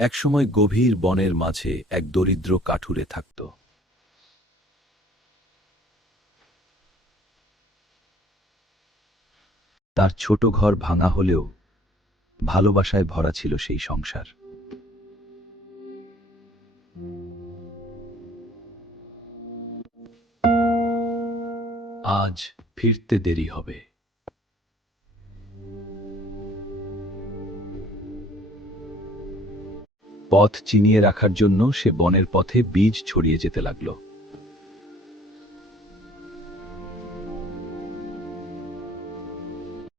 একসময় গভীর বনের মাঝে এক দরিদ্র কাঠুরে থাকত। তার ছোট ঘর ভাঙা হলেও ভালোবাসায় ভরা ছিল সেই সংসার। আজ ফিরতে দেরি হবে। পথ চিনিয়ে রাখার জন্য সে বনের পথে বীজ ছড়িয়ে যেতে লাগল।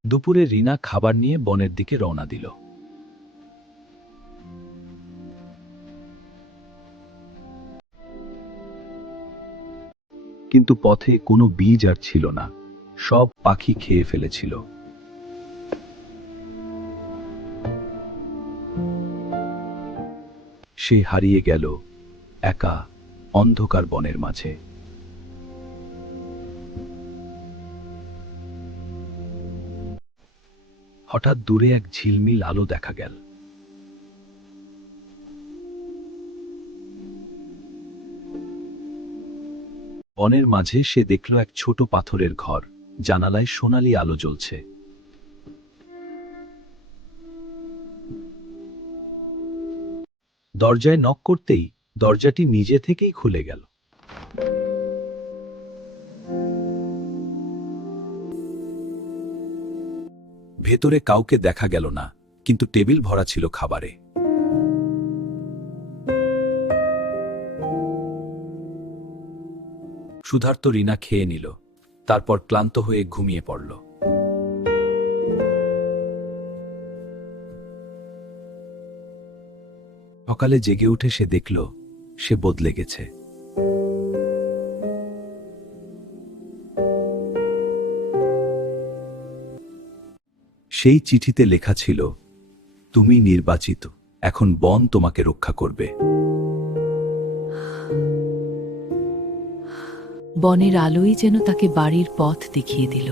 দুপুরে রিনা খাবার নিয়ে বনের দিকে রওনা দিল। কিন্তু পথে কোনো বীজ আর ছিল না, সব পাখি খেয়ে ফেলেছিল। সে হারিয়ে গেল একা অন্ধকার বনের মাঝে। হঠাৎ দূরে এক ঝিলমিল আলো দেখা গেল। বনের মাঝে সে দেখল এক ছোট পাথরের ঘর, জানালায় সোনালি আলো জ্বলছে। দরজায় নক করতেই দরজাটি নিজে থেকেই খুলে গেল। ভেতরে কাউকে দেখা গেল না, কিন্তু টেবিল ভরা ছিল খাবারে। ক্ষুধার্ত রিনা খেয়ে নিল, তারপর ক্লান্ত হয়ে ঘুমিয়ে পড়ল। সকালে জেগে উঠে সে দেখল সে বদলে গেছে। সেই চিঠিতে লেখা ছিল, তুমি নির্বাচিত, এখন বন তোমাকে রক্ষা করবে। বনের আলোই যেন তাকে বাড়ির পথ দেখিয়ে দিল।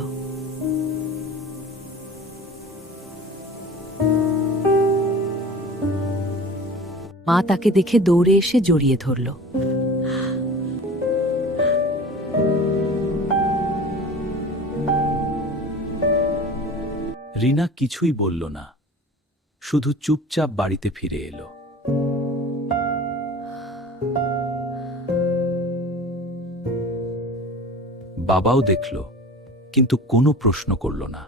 মা তাকে দেখে দৌড়ে এসে জড়িয়ে ধরল। রিনা কিছুই বলল না, শুধু চুপচাপ বাড়িতে ফিরে এলো। বাবাও দেখল, কিন্তু কোনো প্রশ্ন করল না।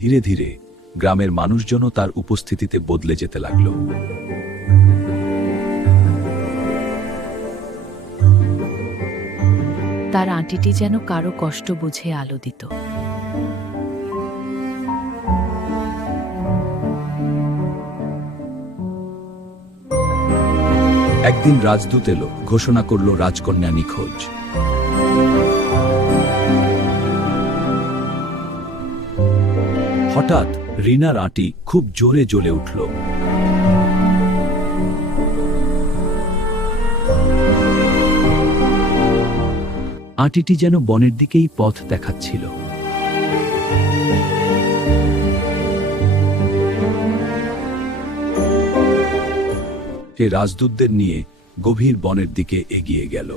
ধীরে ধীরে গ্রামের মানুষজনও তার উপস্থিতিতে বদলে যেতে লাগল। তার আঁটিটি যেন কারো কষ্ট বুঝে আলো দিত। একদিন রাজদূত এলো, ঘোষণা করল রাজকন্যা নিখোঁজ। হঠাৎ রিনার আঁটি খুব জোরে জ্বলে উঠল। আঁটিটি যেন বনের দিকেই পথ দেখাচ্ছিল। সে রাজদূতদের নিয়ে গভীর বনের দিকে এগিয়ে গেল।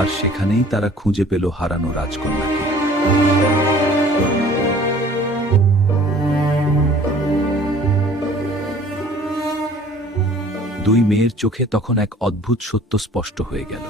আর সেখানেই তারা খুঁজে পেল হারানো রাজকন্যাকে। দুই মেয়ের চোখে তখন এক অদ্ভুত সত্য স্পষ্ট হয়ে গেল।